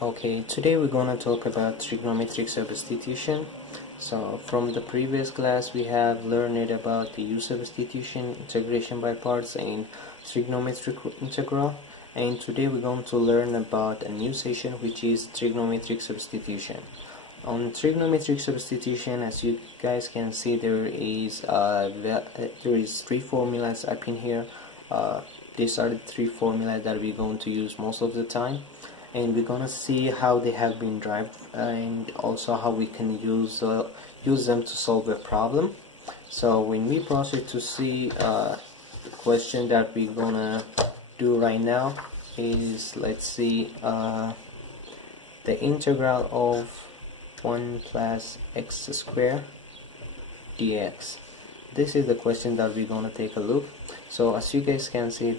Okay, today we're going to talk about trigonometric substitution. So from the previous class we have learned about the U substitution, integration by parts, and trigonometric integral, and today we're going to learn about a new session which is trigonometric substitution. On trigonometric substitution, as you guys can see, there is three formulas up in here. These are the three formulas that we're going to use most of the time, and we're gonna see how they have been derived and also how we can use them to solve a problem. So when we proceed to see the question that we're gonna do right now is, let's see, the integral of 1 plus x squared dx. This is the question that we're gonna take a look. So as you guys can see,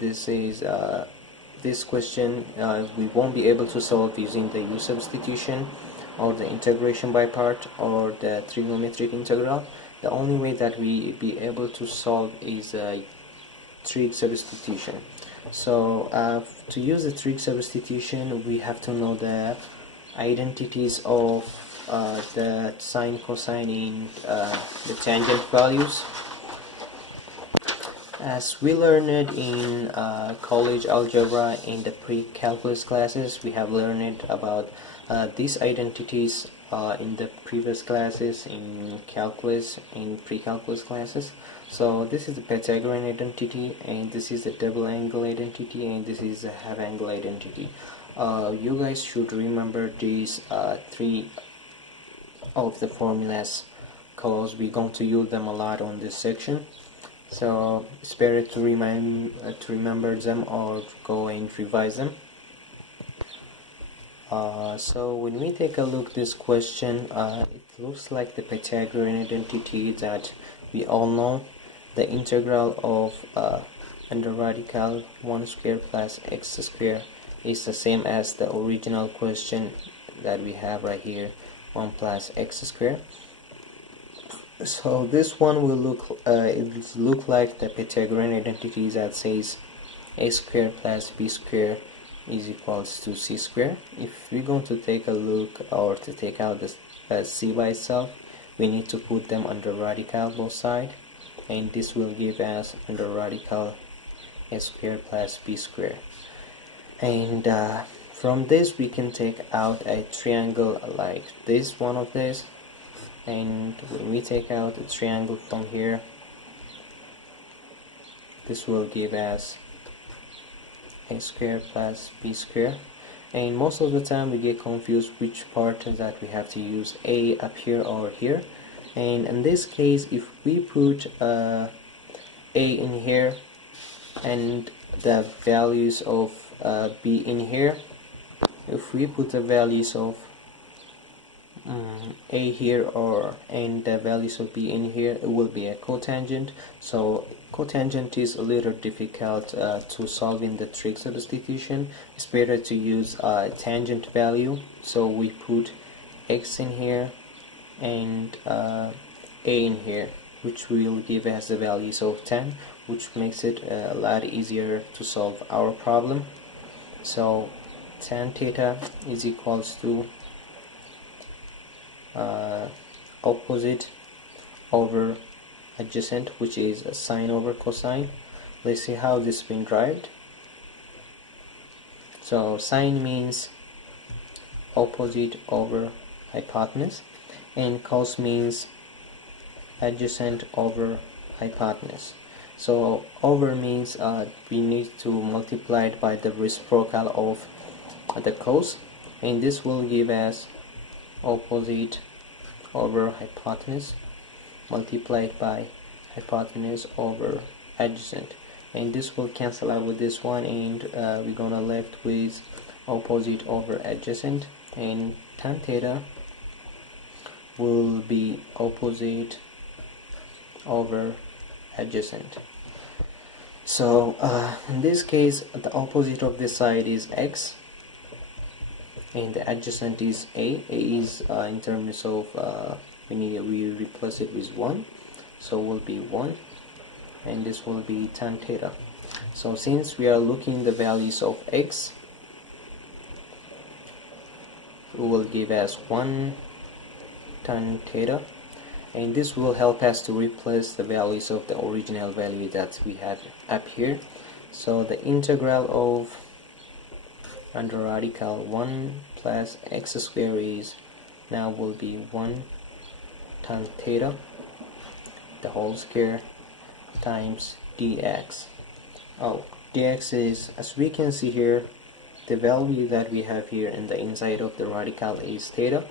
this question we won't be able to solve using the U substitution or the integration by part or the trigonometric integral. The only way that we be able to solve is trig substitution. So to use the trig substitution, we have to know the identities of the sine, cosine, and the tangent values. As we learned in college algebra in the pre-calculus classes, we have learned about these identities in the previous classes in calculus, in pre-calculus classes. So this is the Pythagorean identity, and this is the double angle identity, and this is the half angle identity. You guys should remember these three of the formulas because we're going to use them a lot on this section. So it's better to remember them or go and revise them. So when we take a look at this question, it looks like the Pythagorean identity that we all know. The integral of under radical 1 squared plus x squared is the same as the original question that we have right here, 1 plus x squared. So this one will look like the Pythagorean identity that says a squared plus b squared is equals to c squared. If we're going to take a look or to take out the c by itself, we need to put them under radical both sides, and this will give us under radical a squared plus b squared. And from this we can take out a triangle like this, one of this. And when we take out a triangle from here, this will give us a square plus b square. And most of the time we get confused which part that we have to use, a up here or here. And in this case, if we put a in here and the values of b in here, if we put the values of a here and the values of b in here, it will be a cotangent. So cotangent is a little difficult to solve in the trig substitution. It's better to use a tangent value. So we put x in here and a in here, which will give us the values of 10, which makes it a lot easier to solve our problem. So tan theta is equals to opposite over adjacent, which is a sine over cosine. Let's see how this has been derived. So sine means opposite over hypotenuse, and cos means adjacent over hypotenuse. So over means we need to multiply it by the reciprocal of the cos, and this will give us opposite over hypotenuse multiplied by hypotenuse over adjacent, and this will cancel out with this one, and we're gonna left with opposite over adjacent, and tan theta will be opposite over adjacent. So in this case, the opposite of this side is x, and the adjacent is a. A is in terms of we replace it with 1, so will be 1, and this will be tan theta. So since we are looking the values of x, will give us 1 tan theta, and this will help us to replace the values of the original value that we have up here. So the integral of under radical 1 plus x squared is now will be 1 tan theta the whole square times dx. Oh, dx is, as we can see here, the value that we have here in the inside of the radical is theta,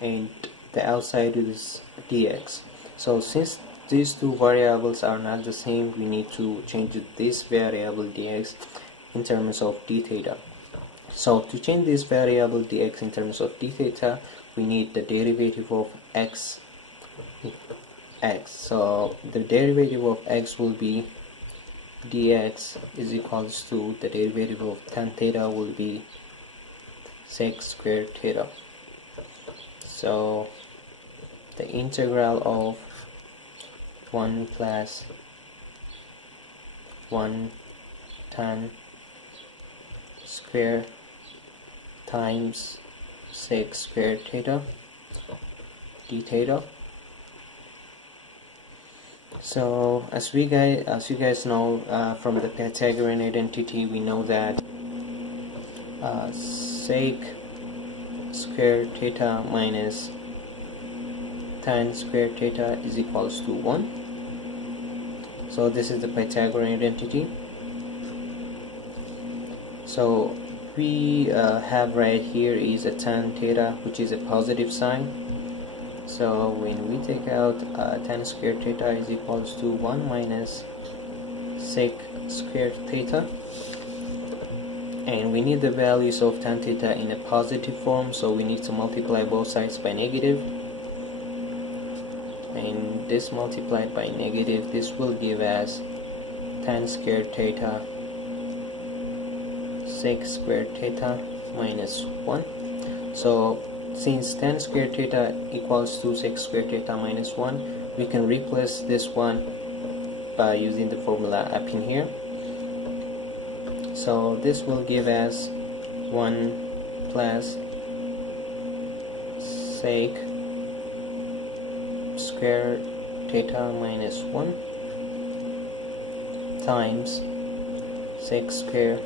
and the outside is dx. So since these two variables are not the same, we need to change this variable dx in terms of d theta. So to change this variable dx in terms of d theta, we need the derivative of x. So the derivative of x will be dx is equals to the derivative of tan theta will be sec squared theta. So the integral of 1 plus 1 tan square times sec squared theta d theta. So as you guys know, from the Pythagorean identity, we know that sec squared theta minus tan squared theta is equals to 1. So this is the Pythagorean identity. So we have right here is a tan theta, which is a positive sign. So when we take out tan squared theta is equals to 1 minus sec squared theta, and we need the values of tan theta in a positive form, so we need to multiply both sides by negative, and this multiplied by negative, this will give us tan squared theta sec squared theta minus 1. So since tan squared theta equals to sec squared theta minus 1, we can replace this one by using the formula up in here. So this will give us 1 plus sec squared theta minus 1 times sec squared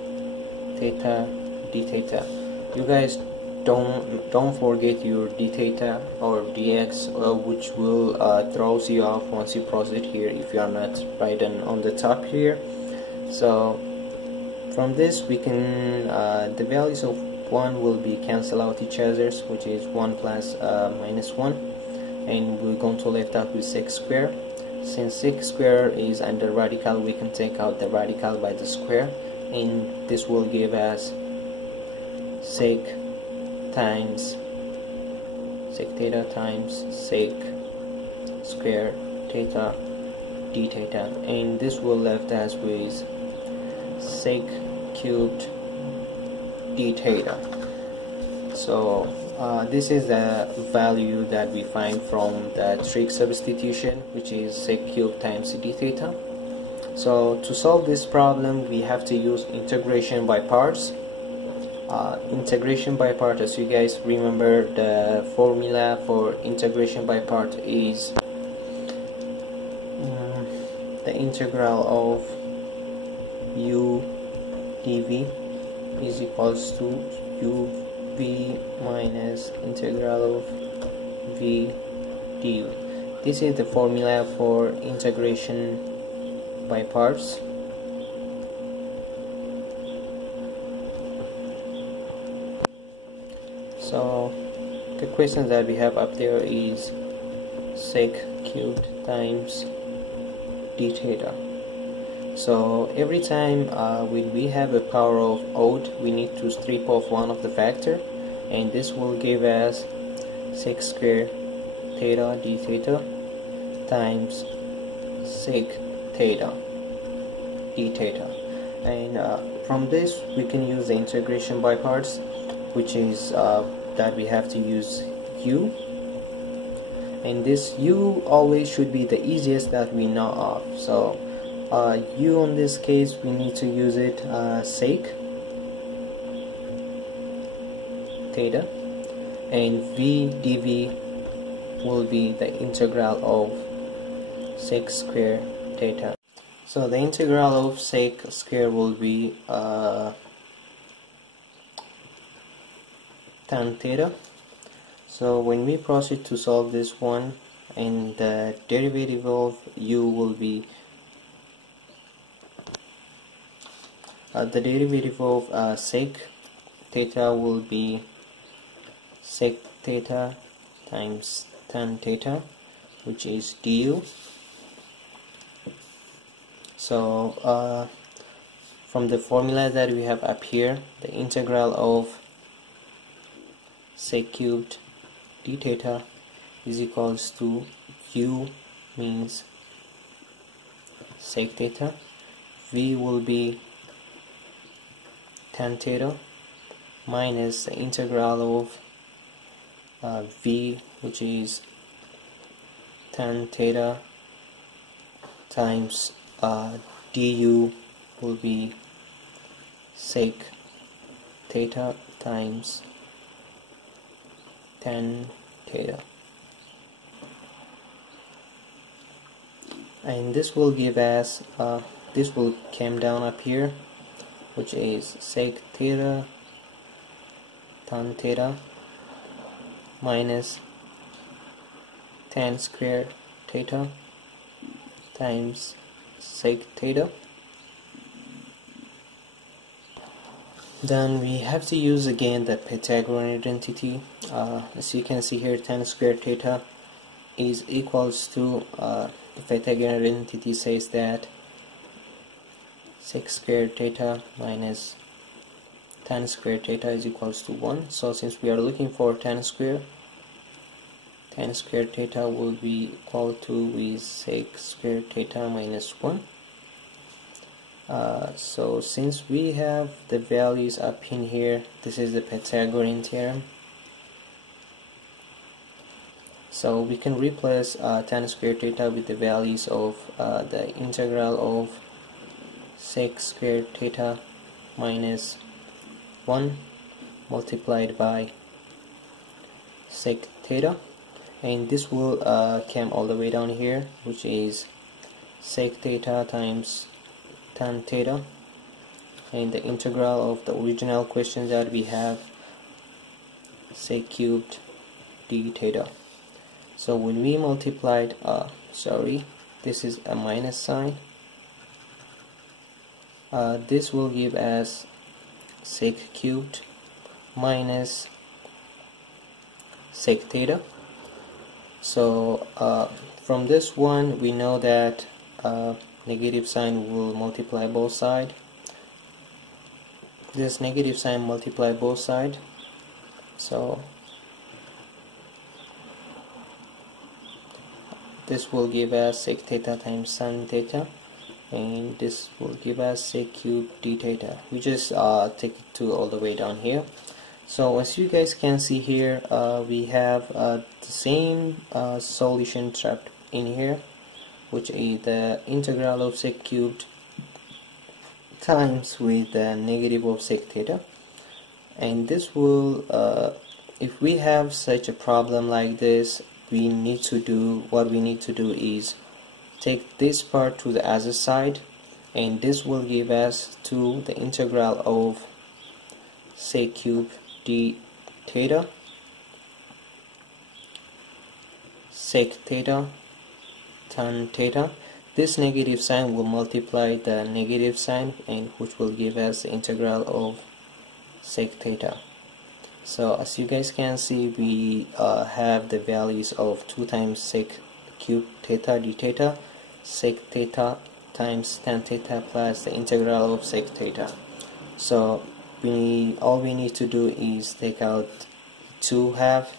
theta d theta. You guys don't forget your d theta or dx, which will throws you off once you proceed here if you are not right on the top here. So from this we can the values of 1 will be cancel out each others, which is 1 plus minus 1, and we're going to left out with sec square. Since sec square is under radical, we can take out the radical by the square, and this will give us sec times sec theta times sec square theta d theta, and this will left us with sec cubed d theta. So this is the value that we find from the trig substitution, which is sec cubed times d theta. So to solve this problem, we have to use integration by parts. Integration by part, as you guys remember, the formula for integration by part is the integral of u dv is equals to uv minus integral of v du. This is the formula for integration by parts. So the question that we have up there is sec cubed times d theta. So every time when we have a power of odd, we need to strip off one of the factor, and this will give us sec squared theta d theta times sec theta d theta. And from this we can use the integration by parts, which is that we have to use u, and this u always should be the easiest that we know of. So u in this case we need to use it sec theta, and v dv will be the integral of sec square theta. So the integral of sec square will be tan theta. So when we proceed to solve this one, and the derivative of u will be the derivative of sec theta will be sec theta times tan theta, which is du. So from the formula that we have up here, the integral of sec cubed d theta is equals to u means sec theta, v will be tan theta minus the integral of v, which is tan theta times du will be sec theta times tan theta, and this will give us this will come down up here, which is sec theta tan theta minus tan square theta times sec theta. Then we have to use again the Pythagorean identity. As you can see here, tan square theta is equals to the Pythagorean identity says that sec square theta minus tan square theta is equals to 1. So since we are looking for tan square theta will be equal to with sec square theta minus 1. So since we have the values up in here, this is the Pythagorean theorem, so we can replace tan square theta with the values of the integral of sec square theta minus 1 multiplied by sec theta, and this will come all the way down here, which is sec theta times tan theta, and the integral of the original question that we have sec cubed d theta. So when we multiplied sorry, this is a minus sign, this will give us sec cubed minus sec theta. So from this one we know that negative sign will multiply both sides. This negative sign multiply both sides, so this will give us sec theta times sin theta, and this will give us sec cubed d theta. We just take it to all the way down here. So as you guys can see here, we have the same solution trapped in here, which is the integral of sec cubed times with the negative of sec theta. And this will if we have such a problem like this, what we need to do is take this part to the other side, and this will give us to the integral of sec cubed d theta sec theta tan theta. This negative sign will multiply the negative sign, and which will give us the integral of sec theta. So as you guys can see, we have the values of 2 times sec cubed theta d theta, sec theta times tan theta plus the integral of sec theta. So all we need to do is take out 2 half,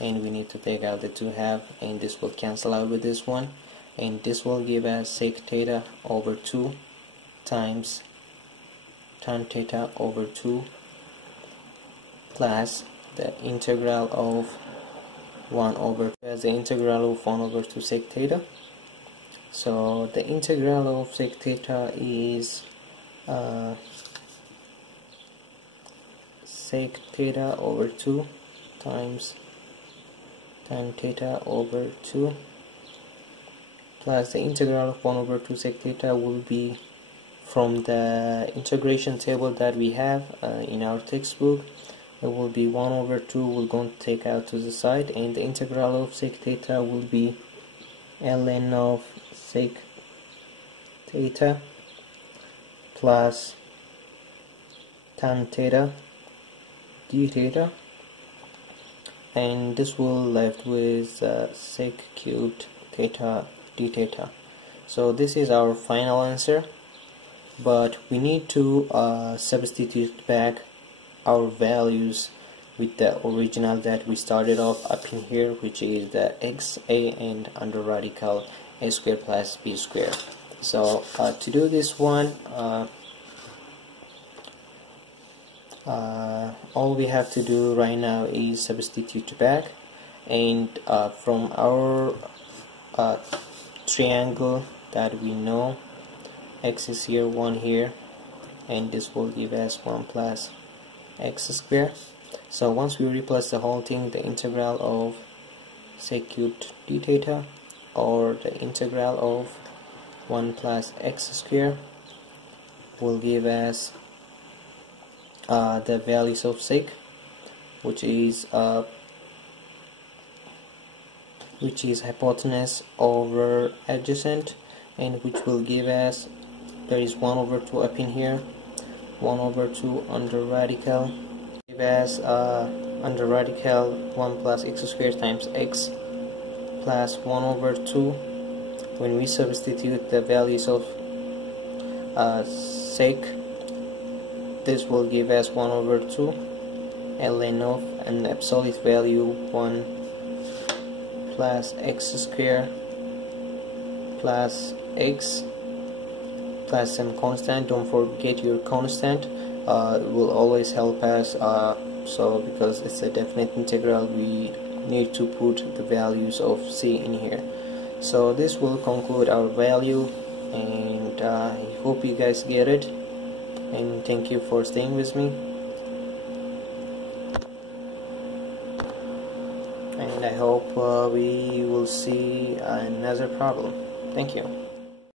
and we need to take out the 2 half, and this will cancel out with this one, and this will give us sec theta over 2 times tan theta over 2 plus the integral of 1 over 2 as the integral of 1 over 2 sec theta. So the integral of sec theta is sec theta over 2 times tan theta over 2 plus the integral of 1 over 2 sec theta will be from the integration table that we have in our textbook. It will be 1 over 2 we're going to take out to the side, and the integral of sec theta will be ln of sec theta plus tan theta d theta, and this will left with sec cubed theta d theta. So this is our final answer, but we need to substitute back our values with the original that we started off up in here, which is the xa and under radical a squared plus b squared. So to do this one, all we have to do right now is substitute back, and from our triangle that we know, x is here, 1 here, and this will give us 1 plus x squared. So once we replace the whole thing, the integral of sec cubed d theta or the integral of 1 plus x squared will give us the values of sec, which is hypotenuse over adjacent, and which will give us, there is 1 over 2 up in here, 1 over 2 under radical, give us under radical 1 plus x squared times x plus 1 over 2. When we substitute the values of sec, this will give us 1 over 2 ln of an absolute value 1 plus x squared plus x plus some constant. Don't forget your constant, it will always help us. So because it's a definite integral, we need to put the values of c in here. So this will conclude our value, and I hope you guys get it, and thank you for staying with me, and I hope we will see another problem. Thank you.